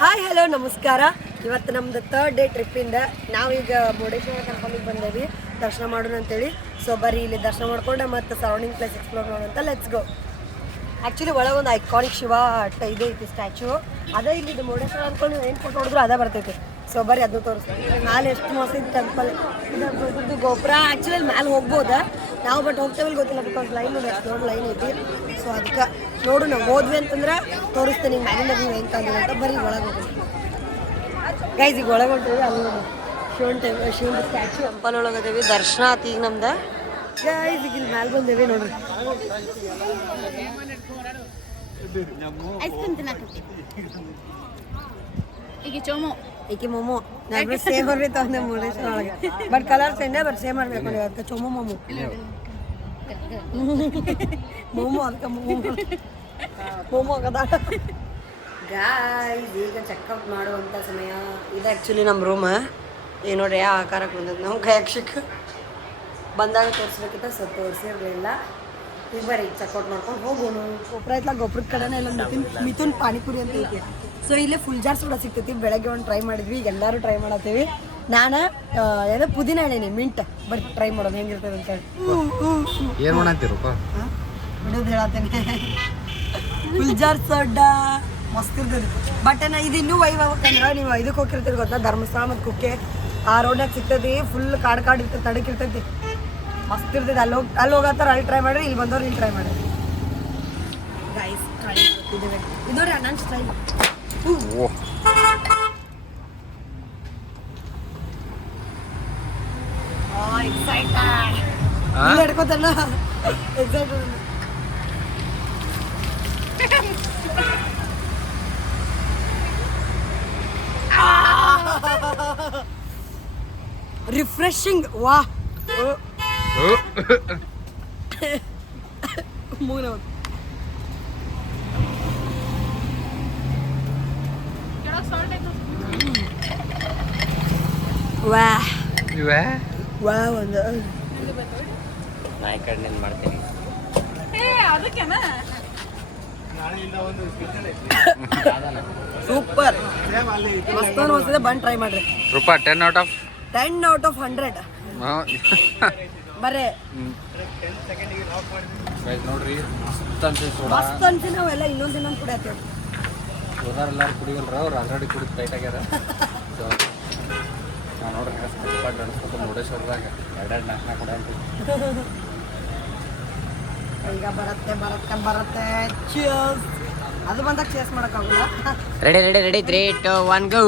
Hi hello ನಮಸ್ಕಾರ. ಇವತ್ತು ನಮ್ದು 3rd ಡೇ ಟ್ರಿಪ್ಪಿಂದ ನಾವೀಗ ಮುರುಡೇಶ್ವರ ಟೆಂಪಲಿಗೆ ಬಂದೇವಿ ದರ್ಶನ ಮಾಡೋಣ ಅಂತೇಳಿ. ಸೊ ಬರೀ ಇಲ್ಲಿ ದರ್ಶನ ಮಾಡ್ಕೊಂಡು ಮತ್ತು ಸರೌಂಡಿಂಗ್ ಪ್ಲೇಸ್ ಎಕ್ಸ್ಪ್ಲೋರ್ ಮಾಡೋಣ. Let's go. ಆ್ಯಕ್ಚುಲಿ ಒಳಗೊಂದು ಐಕಾನಿಕ್ ಶಿವ ಇದು ಐತಿ ಸ್ಟ್ಯಾಚು. ಅದೇ ಇಲ್ಲಿ ಮುರುಡೇಶ್ವರ ಅಂದ್ಕೊಂಡು ನೀವು ಏನು ಫೋಟೋ ಹೊಡೆದ್ರು ಅದೇ ಬರ್ತೈತಿ. ಸೊ ಬರೀ ಅದನ್ನು ತೋರಿಸ್ತೀವಿ. ಮ್ಯಾಲೆ ಎಷ್ಟು ಮಸ್ತ್ ಟೆಂಪಲ್ ಇದು ಗೋಪುರ. ಆ್ಯಕ್ಚುಲಿ ಅಲ್ಲಿ ಮ್ಯಾಲೆ ಹೋಗ್ಬೋದಾ ನಾವು, ಬಟ್ ಹೋಗ್ತೇವಲ್ಲಿ ಗೊತ್ತಿಲ್ಲ, ಬಿಕಾಸ್ ಲೈನ್ ನೋಡಿ ಎಷ್ಟು ದೊಡ್ಡ ಲೈನ್ ಐತಿ. ಸೊ ಅದಕ್ಕೆ ನೋಡು ನಾವು ಹೋದ್ವಿ ಅಂತಂದ್ರೆ ತೋರಿಸ್ತೇನೆ ಮ್ಯಾಲಿಂದ ನೀವು ಹೆಂಗೆ ತಂದಿಲ್ಲ ಅಂತ. ಬರೀ ಒಳಗೆ ಹೋಗ್ತೀವಿ ಗೈಸ್. ಈಗ ಒಳಗೆ ಹೊಂಟೇವಿ. ಅಲ್ಲಿ ಶಿವನ ಸ್ಟ್ಯಾಚು ಟೆಂಪಲ್ ಒಳಗದೇವಿ. ದರ್ಶನ ಆತಿ ಈಗ ನಮ್ದು ಗೈಸ್. ಈಗ ಇಲ್ಲಿ ಮ್ಯಾಲೆ ಬಂದೇವಿ ನೋಡ್ರಿ. ಈಕೆ ಮೊಮೋ ನಾನು ಸೇಮ್ ಬರ್ಬೇಕು ಅಂದೆ ಮುರುಡೇಶ್ವರ ಒಳಗೆ. But colour change but same ಮಾಡ್ಬೇಕು ಅದಕ್ಕೆ ಚೊಮೋ ಮೊಮೋ ಮೊಮೋ ಅದಕ್ಕೆ ಮೊಮೋ ಆಗದ. ಗಾಯ್ಸ್ ಈಗ ಚೆಕ್ಔಟ್ ಮಾಡುವಂಥ ಸಮಯ ಇದು. ಆ್ಯಕ್ಚುಲಿ ನಮ್ಮ ರೂಮ್ ಈಗ ನೋಡ್ರಿ ಯಾವ ಆಕಾರಕ್ಕೆ ಬಂದದ್ದು. ನಾವು ಕೈಯಕ್ಷಕ್ಕೆ ಬಂದಾಗ ತೋರಿಸ್ಬೇಕಿತ್ತ, ಸ್ವಲ್ಪ ತೋರಿಸಿರ್ಲಿಲ್ಲ. ಈಗ ಬರ್ರಿ ಚೆಕ್ಔಟ್ ಮಾಡ್ಕೊಂಡು ಹೋಗೋಣ. ಗೊಬ್ಬರ ಐತ್ಲ ಗೊಬ್ಬರದ ಕಡೆನೇ ಎಲ್ಲ ಮಿಥುನ್ ಪಾನಿಪುರಿ ಅಂತ ಐತಿ. ಸೊ ಇಲ್ಲೇ ಫುಲ್ ಜಾರ್ಸ್ ಕೂಡ ಸಿಗ್ತೈತಿ. ಬೆಳಗ್ಗೆ ಒಂದು ಟ್ರೈ ಮಾಡಿದ್ವಿ, ಈಗ ಎಲ್ಲರೂ ಟ್ರೈ ಮಾಡತ್ತೀವಿ. ನಾನು ಏನೋ ಪುದೀನ ಹೇಳೀನಿ ಮಿಂಟ್. ಬಟ್ ಟ್ರೈ ಮಾಡೋದು ಹೆಂಗಿರ್ತದೆ ಅಂತ ಹೇಳಿ. ಏನು ಮಾಡತ್ತೀರಪ್ಪ ಬಿಡೋದು ಹೇಳತ್ತೇನೆ. ಫುಲ್ ಜಾರ್ ಸೋಡ ಮಸ್ತ್ ಇರ್ತದೆ. ಬಟ್ ಇದು ಇನ್ನೂ ವೈವಾಗಂದ್ರೆ ನೀವು ಇದಕ್ಕೆ ಹೋಗಿರ್ತೀರಿ ಗೊತ್ತಾ, ಧರ್ಮಸ್ಥಳ ಮತ್ತು ಕುಕ್ಕೆ ಆ ರೋಡ್ನಾಗ ಸಿಗ್ತೈತಿ. ಫುಲ್ ಕಾಡು ಇರ್ತೈತಿ, ತಡಕಿರ್ತೈತಿ, ಮಸ್ತ್ ಇರ್ತೈತಿ. ಅಲ್ಲಿ ಹೋಗತ್ತಾರ ಅಲ್ಲಿ ಟ್ರೈ ಮಾಡ್ರಿ, ಇಲ್ಲಿ ಬಂದವ್ರು ಇಲ್ಲಿ ಟ್ರೈ ಮಾಡ್ರಿ ಗೈಸ್. ಟ್ರೈ ಇದು ರೀ ನನ್ನ ಸ್ಟೈಲ್. ಹಿಡ್ಕೋತಾನ ಎಕ್ಸೈಟೆಡ್. ರಿಫ್ರೆಶಿಂಗ್. ವಾ ಮೂನ ವಾ ವಾ ಒಂದು ನಾ ಈ ಕಡೆ ನಿಂತು ಮಾಡ್ತೀನಿ. ಸೂಪರ್ ಮಸ್ತ್ ಅನ್ಸ್ತದೆ. ಬಂದು ಟ್ರೈ ಮಾಡ್ರಿ. ರೂಪಾಯಿ 10 out of 100 ಬರೇ ನೋಡ್ರಿ. ಮಸ್ತ್ ಅನ್ಸಿ ನಾವೆಲ್ಲ ಇನ್ನೊಂದು ಕುಡಿಯತ್ತೇವೆ. ಎಲ್ಲರೂ ಕುಡಿಯಲ್ರ, ಅವ್ರು ಆಲ್ರೆಡಿ ಕುಡಿದು ಟೈಟ್ ಆಗ್ಯಾರ. ನಾವು ನೋಡ್ರಿ ಅನ್ಸ್ಬೇಕು ಮುರುಡೇಶ್ವರದಾಗ 2-4 ಕುಡಿಯ ಈಗ ಬರುತ್ತೆ ಚೀಸ್. ಅದು ಬಂದಾಗ ಚೇಸ್ ಮಾಡೋಕ್ಕಾಗಲ್ಲ. ರೆಡಿ 3 2 1 ಗೋ.